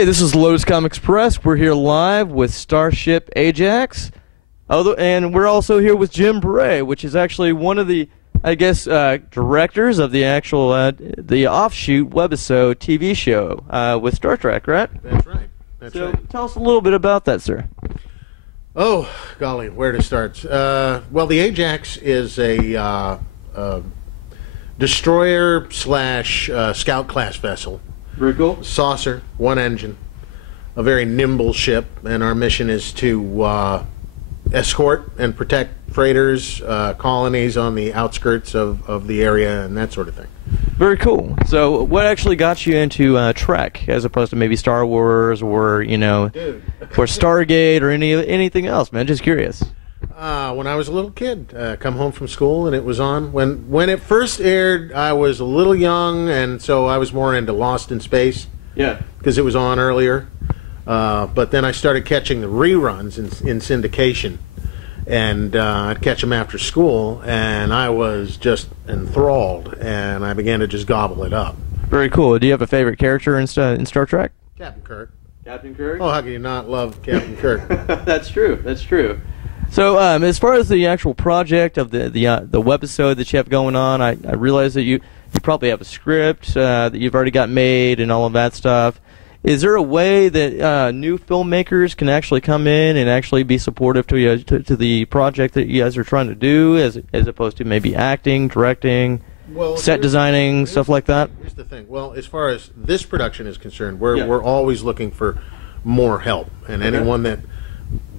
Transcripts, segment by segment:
Hey, this is Lotus Comics Press. We're here live with Starship Ajax. And we're also here with Jim Bray, which is actually one of the, I guess, directors of the actual, the offshoot webisode TV show with Star Trek, right? That's right. That's right. Tell us a little bit about that, sir. Oh, golly, where to start? Well, the Ajax is a destroyer slash scout class vessel. Very cool. Saucer, one engine, a very nimble ship, and our mission is to escort and protect freighters, colonies on the outskirts of the area, and that sort of thing. Very cool. So, what actually got you into Trek, as opposed to maybe Star Wars or or Stargate or anything else, man? Just curious. When I was a little kid, come home from school and it was on. When it first aired, I was a little young, and so I was more into Lost in Space. Yeah. Because it was on earlier. But then I started catching the reruns in syndication, and I'd catch them after school, and I was just enthralled, and I began to just gobble it up. Very cool. Do you have a favorite character in Star Trek? Captain Kirk. Captain Kirk? Oh, how can you not love Captain Kirk? That's true. That's true. So, as far as the actual project of the webisode that you have going on, I realize that you probably have a script that you've already got made and all of that stuff. Is there a way that new filmmakers can actually come in and actually be supportive to the project that you guys are trying to do, as opposed to maybe acting, directing, set designing, stuff like that? Here's the thing. Well, as far as this production is concerned, we're always looking for more help, and anyone that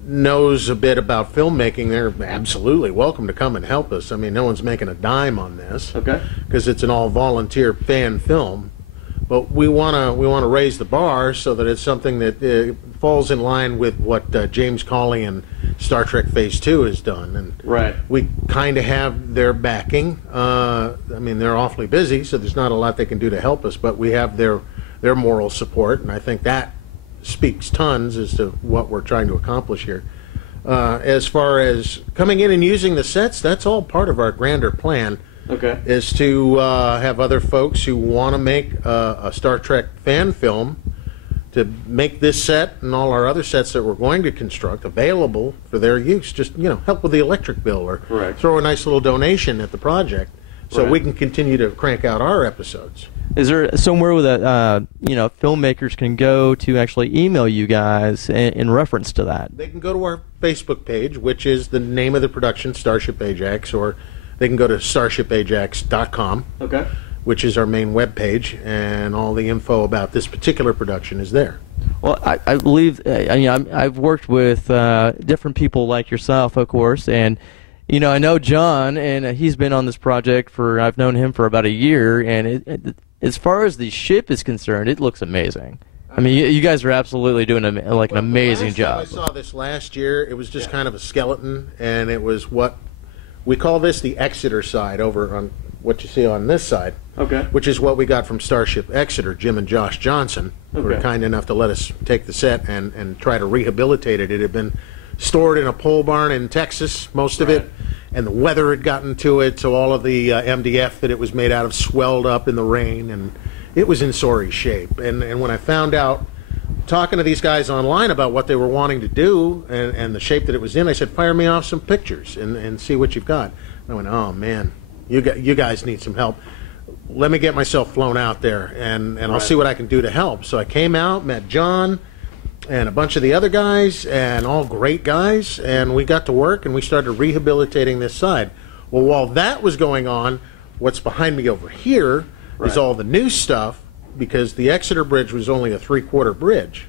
knows a bit about filmmaking, they're absolutely welcome to come and help us. I mean, no one's making a dime on this, because it's an all-volunteer fan film. But we want to raise the bar so that it's something that falls in line with what James Cawley and Star Trek Phase 2 has done, and we kind of have their backing. I mean, they're awfully busy, so there's not a lot they can do to help us, but we have their moral support, and I think that speaks tons as to what we're trying to accomplish here. As far as coming in and using the sets, that's all part of our grander plan. Is to have other folks who want to make a Star Trek fan film to make this set and all our other sets that we're going to construct available for their use. Just, help with the electric bill, or throw a nice little donation at the project so we can continue to crank out our episodes. Is there somewhere where that filmmakers can go to actually email you guys in reference to that? They can go to our Facebook page, which is the name of the production, Starship Ajax, or they can go to starshipajax.com, which is our main web page, and all the info about this particular production is there. Well, I believe I've worked with different people like yourself, of course, and I know John, and he's been on this project I've known him for about a year, and as far as the ship is concerned, it looks amazing. I mean, you guys are absolutely doing an amazing job. I saw this last year. It was just kind of a skeleton, and it was what we call this the Exeter side, over on what you see on this side, which is what we got from Starship Exeter. Jim and Josh Johnson were kind enough to let us take the set and try to rehabilitate it. It had been stored in a pole barn in Texas, most of it, and the weather had gotten to it, so all of the MDF that it was made out of swelled up in the rain, and it was in sorry shape. And when I found out, talking to these guys online about what they were wanting to do and the shape that it was in, I said, fire me off some pictures and see what you've got. And I went, oh man, you guys need some help. Let me get myself flown out there, and I'll see what I can do to help. So I came out, met John and a bunch of the other guys, and all great guys, and we got to work and we started rehabilitating this side. Well, while that was going on, what's behind me over here is all the new stuff, because the Exeter Bridge was only a 3/4 bridge.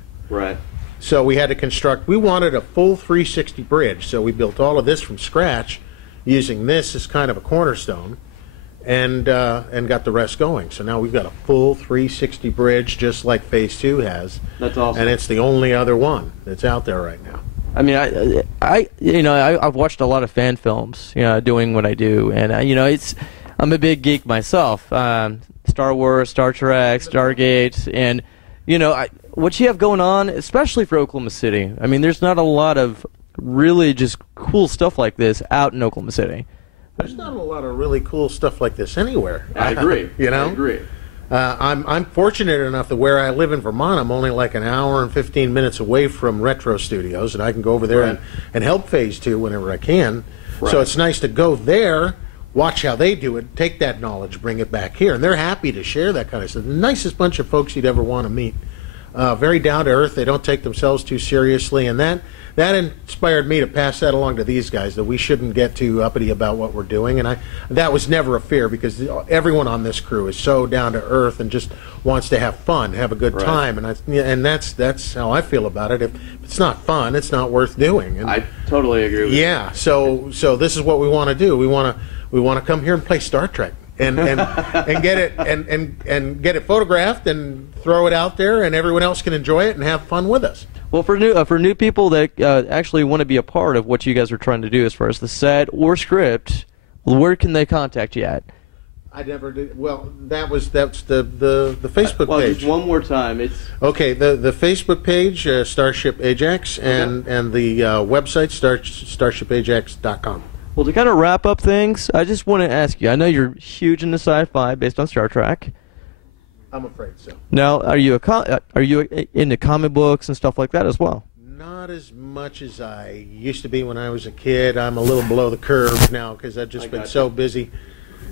So we had to construct, we wanted a full 360 bridge, so we built all of this from scratch using this as kind of a cornerstone, and got the rest going. So now we've got a full 360 bridge, just like Phase 2 has. That's awesome. And it's the only other one that's out there right now. I mean, I've watched a lot of fan films, doing what I do, and I'm a big geek myself. Star Wars, Star Trek, Stargate, and what you have going on, especially for Oklahoma City. I mean, there's not a lot of really just cool stuff like this out in Oklahoma City. There's not a lot of really cool stuff like this anywhere. I agree. I agree. I'm fortunate enough that where I live in Vermont, I'm only like an hour and 15 minutes away from Retro Studios, and I can go over there and help Phase 2 whenever I can. So it's nice to go there, watch how they do it, take that knowledge, bring it back here, and they're happy to share that kind of stuff. The nicest bunch of folks you'd ever want to meet. Very down to earth. They don't take themselves too seriously, and that inspired me to pass that along to these guys, that we shouldn't get too uppity about what we're doing. And that was never a fear, because everyone on this crew is so down to earth and just wants to have fun, have a good time. And that's how I feel about it. If it's not fun, it's not worth doing. And I totally agree with you. Yeah. So this is what we want to do. We want to come here and play Star Trek. and get it and get it photographed and throw it out there, and everyone else can enjoy it and have fun with us. Well, for new people that actually want to be a part of what you guys are trying to do as far as the set or script, where can they contact you at? I never did. Well, that's the Facebook well, page. Just one more time. It's okay. The Facebook page, Starship Ajax, and the website starshipajax.com. Well, to kind of wrap up things, I just want to ask you. I know you're huge into sci-fi based on Star Trek. I'm afraid so. Now, are you into comic books and stuff like that as well? Not as much as I used to be when I was a kid. I'm a little below the curve now because I've just been so busy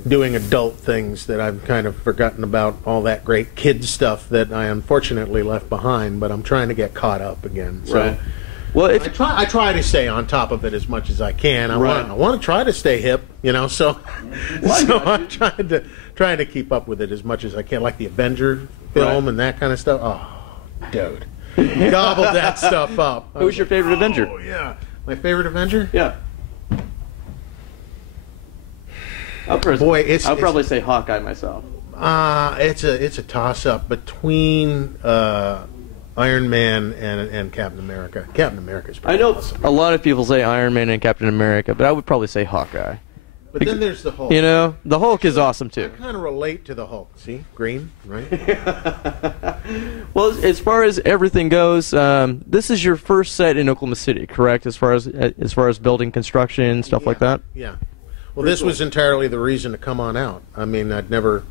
doing adult things that I've kind of forgotten about all that great kid stuff that I unfortunately left behind. But I'm trying to get caught up again. So. Right. Well, I try to stay on top of it as much as I can. I want to try to stay hip, so I'm trying to keep up with it as much as I can, like the Avenger film and that kind of stuff. Oh, dude, gobbled that stuff up. Who's your favorite Avenger? Oh yeah, my favorite Avenger? Yeah. I'll probably say Hawkeye myself. It's a toss up between Iron Man and Captain America. Captain America's pretty awesome. A lot of people say Iron Man and Captain America, but I would probably say Hawkeye. But then there's the Hulk. The Hulk is awesome too. I kind of relate to the Hulk. See, green, right? Well, as far as everything goes, this is your first set in Oklahoma City, correct? As far as building construction stuff like that. Yeah. Well, this was entirely the reason to come on out. I mean, I'd never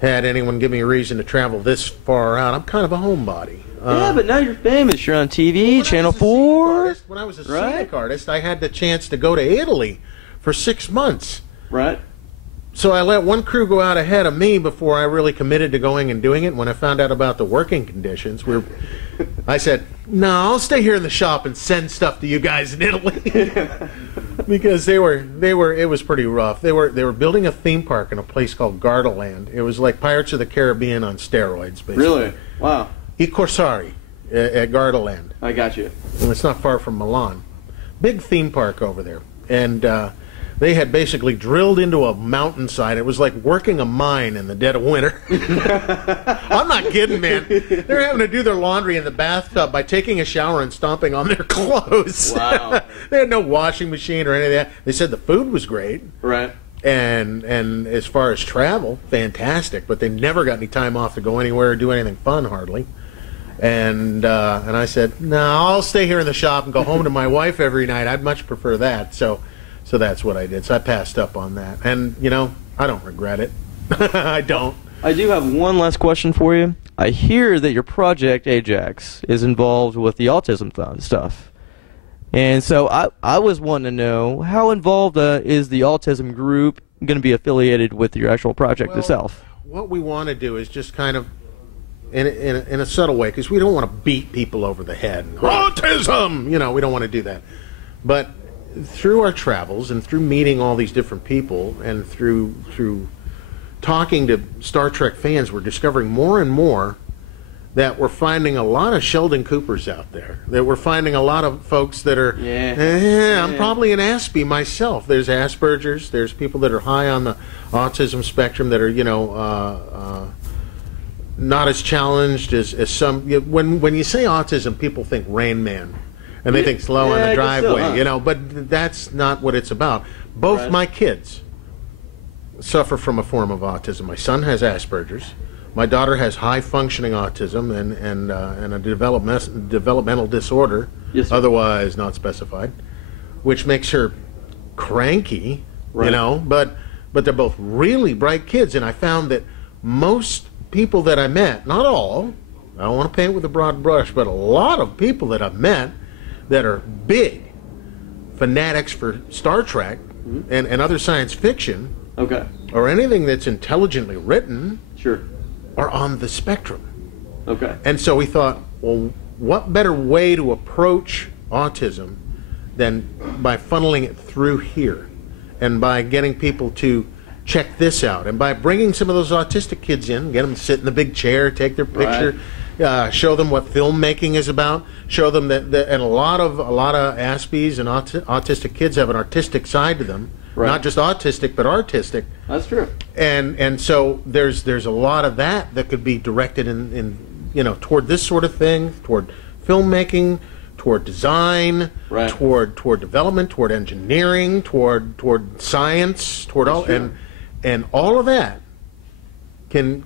had anyone give me a reason to travel this far out. I'm kind of a homebody. Yeah, but now you're famous. You're on TV, Channel 4. When I was a scenic artist, I had the chance to go to Italy for 6 months. Right. So I let one crew go out ahead of me before I really committed to going and doing it. When I found out about the working conditions, I said, no, I'll stay here in the shop and send stuff to you guys in Italy. Because it was pretty rough. They were building a theme park in a place called Gardaland. It was like Pirates of the Caribbean on steroids, basically. Really? Wow. I Corsari at Gardaland. I got you. And it's not far from Milan. Big theme park over there. And they had basically drilled into a mountainside. It was like working a mine in the dead of winter. I'm not kidding, man. They're having to do their laundry in the bathtub by taking a shower and stomping on their clothes. Wow. They had no washing machine or any of that. They said the food was great. Right. And as far as travel, fantastic. But they never got any time off to go anywhere or do anything fun, hardly. And I said, no, I'll stay here in the shop and go home to my wife every night. I'd much prefer that. So that's what I did. So I passed up on that. And, I don't regret it. I don't. I do have one last question for you. I hear that your project, Ajax, is involved with the autism stuff. And so I was wanting to know, how involved is the autism group going to be affiliated with your actual project itself? What we want to do is just kind of, in a subtle way, because we don't want to beat people over the head. Autism! We don't want to do that. But through our travels and through meeting all these different people and through talking to Star Trek fans, we're discovering more and more that we're finding a lot of Sheldon Coopers out there. That we're finding a lot of folks that are, I'm probably an Aspie myself. There's Asperger's. There's people that are high on the autism spectrum that are, not as challenged as some. When you say autism, people think Rain Man, and they think slow on the driveway, But that's not what it's about. Both my kids suffer from a form of autism. My son has Asperger's. My daughter has high-functioning autism and a developmental disorder, otherwise not specified, which makes her cranky, But they're both really bright kids, and I found that most people that I met, not all, I don't want to paint with a broad brush, but a lot of people that I've met that are big fanatics for Star Trek and other science fiction, or anything that's intelligently written, are on the spectrum. And so we thought, well, what better way to approach autism than by funneling it through here, and by getting people to check this out, and by bringing some of those autistic kids in, get them to sit in the big chair, take their picture, show them what filmmaking is about, show them that and a lot of Aspies and autistic kids have an artistic side to them, not just autistic but artistic. That's true. And so there's a lot of that could be directed in toward this sort of thing, toward filmmaking, toward design, toward development, toward engineering, toward science, toward all, and all of that can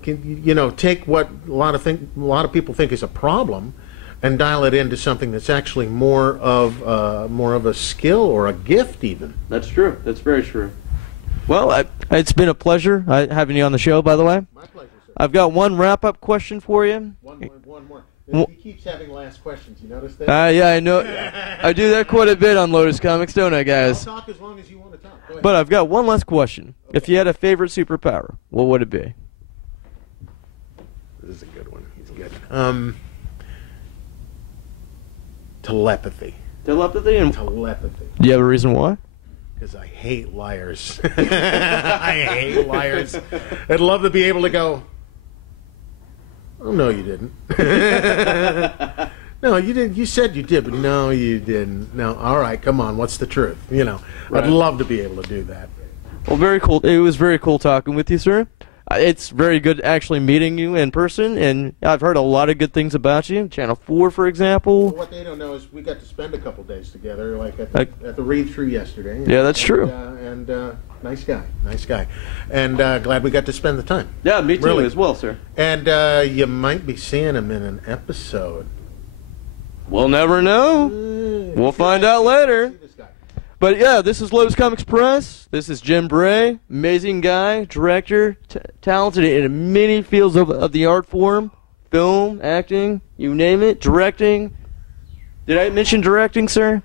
take what a lot of people think is a problem and dial it into something that's actually more of a skill or a gift even. That's true. That's very true. Well, it's been a pleasure having you on the show, by the way. My pleasure, sir. I've got one wrap-up question for you. One more. He keeps having last questions. You notice that? Yeah, I know. I do that quite a bit on Lotus Comics, don't I, guys? I'll talk as long as you want to talk. Go ahead. But I've got one last question. Okay. If you had a favorite superpower, what would it be? This is a good one. He's good. Telepathy. Telepathy? Telepathy. Do you have a reason why? Because I hate liars. I hate liars. I'd love to be able to go, oh, no, you didn't. No, you didn't. You said you did, but no, you didn't. No, all right, come on. What's the truth? I'd love to be able to do that. Well, very cool. It was very cool talking with you, sir. It's very good actually meeting you in person, and I've heard a lot of good things about you. Channel 4, for example. Well, what they don't know is we got to spend a couple days together, like at the read-through yesterday. Yeah, that's true. And nice guy. And glad we got to spend the time. Yeah, me too as well, sir. And you might be seeing him in an episode. We'll never know. We'll find out later. But yeah, this is Lotus Comics Press. This is Jim Bray, amazing guy, director, talented in many fields of the art form, film, acting, you name it, directing. Did I mention directing, sir?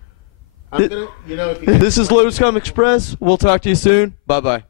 I'm gonna, if you this is Lotus Comics Press. We'll talk to you soon. Bye-bye.